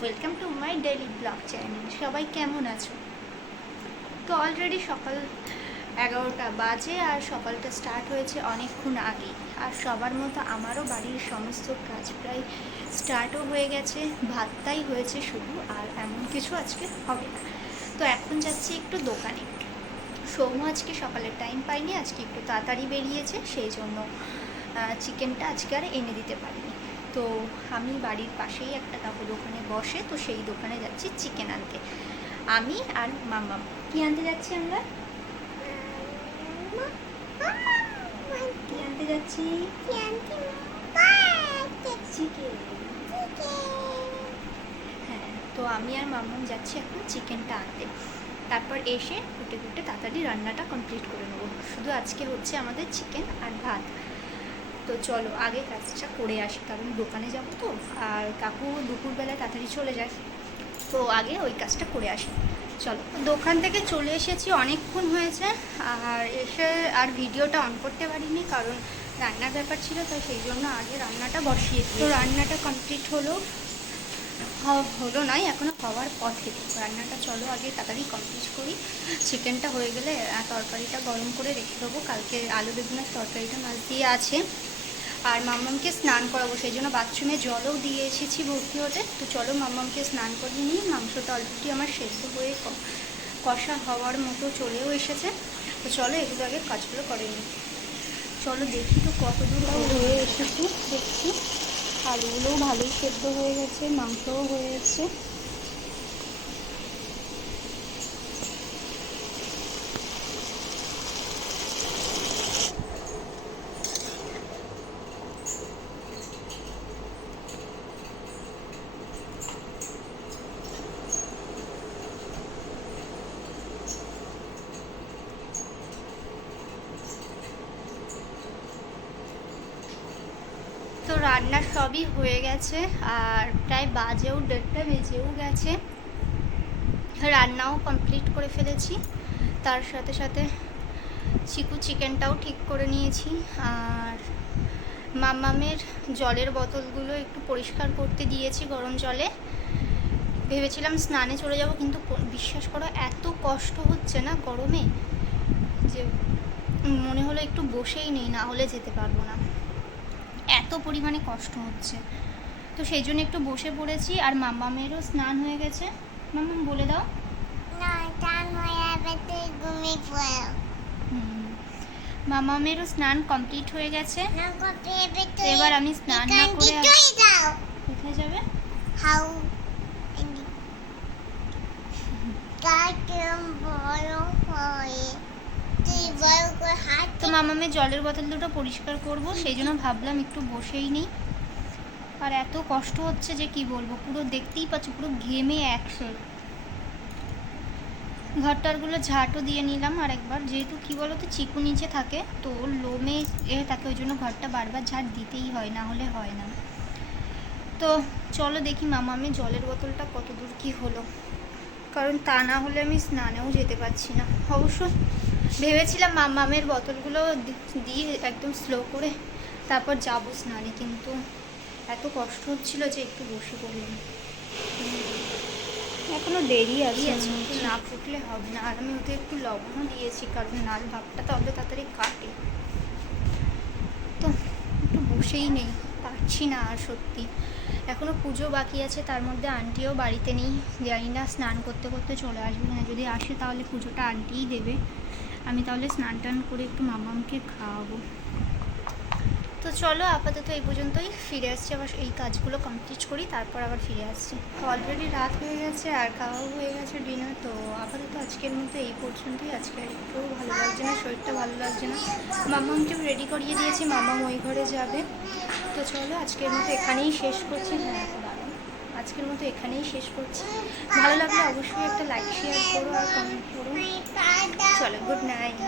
Welcome to my daily blog channel সবাই কেমন আছো? তো অলরেডি সকাল এগারোটা বাজে আর সকালটা স্টার্ট হয়েছে অনেকক্ষণ আগে। আর সবার মতো আমারও বাড়ির সমস্ত কাজ প্রায় স্টার্টও হয়ে গেছে, ভাতটাই হয়েছে শুধু, আর এমন কিছু আজকে হবে না। তো এখন যাচ্ছি একটু দোকানে। সৌম্য আজকে সকালের টাইম পাইনি আজকে একটু তাড়াতাড়ি বেরিয়েছে, সেই জন্য চিকেনটা আজকে আর এনে দিতে পারিনি। তো আমি বাড়ির পাশেই একটা কাপড় দোকানে বসে, তো সেই দোকানে যাচ্ছি চিকেন আনতে। আমি আর মাম্মাম কি আনতে যাচ্ছি আমরা? কি আনতে যাচ্ছি? হ্যাঁ তো আমি আর মাম্মাম যাচ্ছি এখন চিকেনটা আনতে। তারপর এসে ফুটে ফুটে তাড়াতাড়ি রান্নাটা কমপ্লিট করে নেব। শুধু আজকে হচ্ছে আমাদের চিকেন আর ভাত। তো চলো, আগে কাজটা করে আসি, কারণ দোকানে যাব তো, আর কাকু দুপুরবেলায় তাড়াতাড়ি চলে যায়। তো আগে ওই কাজটা করে আসি। চলো, দোকান থেকে চলে এসেছি, অনেকক্ষণ হয়েছে, আর এসে আর ভিডিওটা অন করতে পারিনি, কারণ রান্নার ব্যাপার ছিল তাই সেই জন্য আগে রান্নাটা বসিয়ে তো রান্নাটা কমপ্লিট হলো হলো নাই, এখনও হওয়ার পথে। রান্নাটা চলো, আগে তাড়াতাড়ি কমপ্লিট করি। চিকেনটা হয়ে গেলে তরকারিটা গরম করে রেখে দেবো। কালকে আলু বেগুনের তরকারিটা মাছ দিয়ে আছে। আর মাম্মামকে স্নান করাবো, সেই জন্য বাথরুমে জলও দিয়ে এসেছি ভর্তি হতে। তো চলো মাম্মামকে স্নান করিয়ে নিয়ে মাংসটা অলরেডি আমার সেদ্ধ হয়ে কষা হওয়ার মতো চলেও এসেছে। তো চলো এগুলো আগে কাজগুলো করে নিই। চলো দেখি তো কত দূর হয়ে এসেছে, দেখছি। আলুগুলোও ভালোই সেদ্ধ হয়ে গেছে, মাংসও হয়ে তো রান্না সবই হয়ে গেছে আর প্রায় বাজেও, দেড়টা বেজেও গেছে। রান্নাও কমপ্লিট করে ফেলেছি। তার সাথে সাথে চিকু চিকেনটাও ঠিক করে নিয়েছি। আর মামামের জলের বোতলগুলো একটু পরিষ্কার করতে দিয়েছি গরম জলে। ভেবেছিলাম স্নানে চলে যাব, কিন্তু বিশ্বাস করো, এত কষ্ট হচ্ছে না গরমে যে মনে হলো একটু বসেই নেই, না হলে যেতে পারব না। পরিমাণে কষ্ট হচ্ছে। তো সেই জন্য একটু বসে পড়েছি আর মাম্মামেরও স্নান হয়ে গেছে। মাম্মাম বলে দাও। হুম। মাম্মামেরও স্নান কমপ্লিট হয়ে গেছে। এবার আমি স্নান না করে কোথায় যাবে? তো মামামের জলের বোতল দুটো পরিষ্কার করব, সেই জন্য ভাবলাম একটু বসেই নিই। আর এত কষ্ট হচ্ছে যে কি বলব, পুরো দেখতেই পাচ্ছ, পুরো ঘেমে একশো। ঘরটারগুলো ঝাঁটও দিয়ে নিলাম, আর একবার যেহেতু কি বলো তো চিকু নিচে থাকে, তো লোমে এ থাকে, ওই জন্য ঘরটা বারবার ঝাঁট দিতেই হয়, না হলে হয় না। তো চলো দেখি মামামের জলের বোতলটা কত দূর কি হলো। কারণ তা না হলে আমি স্নানেও যেতে পারছি না। অবশ্য ভেবেছিলাম মামামের বোতলগুলো দিয়ে একদম স্লো করে তারপর যাব স্নানে কিন্তু এত কষ্ট হচ্ছিল যে একটু বসে পড়লাম। এখনও দেরি আছে না ফুটলে হবে না। আর আমি ওতে একটু লবণও দিয়েছি কারণ নাল ভাবটা তবে তাড়াতাড়ি কাটে। তো একটু বসেই নেই পারছি না আর সত্যি। এখনও পুজো বাকি আছে তার মধ্যে আন্টিও বাড়িতে নেই। জানি না স্নান করতে করতে চলে আসবে না যদি আসে তাহলে পুজোটা আন্টিই দেবে। আমি তাহলে স্নান টান করে একটু মামামকে খাওয়াবো। তো চলো আপাতত এই পর্যন্তই। ফিরে আসছি আবার এই কাজগুলো কমপ্লিট করি, তারপর আবার ফিরে আসছি। অলরেডি রাত হয়ে গেছে আর খাওয়াও হয়ে গেছে ডিনার তো আপাতত আজকের মতো এই পর্যন্তই। আজকে আর একটু ভালো লাগছে না, শরীরটা ভালো লাগছে না। মামামকে রেডি করিয়ে দিয়েছি, মামাম ওই ঘরে যাবে। তো চলো আজকের মতো এখানেই শেষ করছি হ্যাঁ। আজকের মতো এখানেই শেষ করছি। ভালো লাগলে অবশ্যই একটা লাইক শেয়ার করো আর কমেন্ট করো। চলো গুড নাইট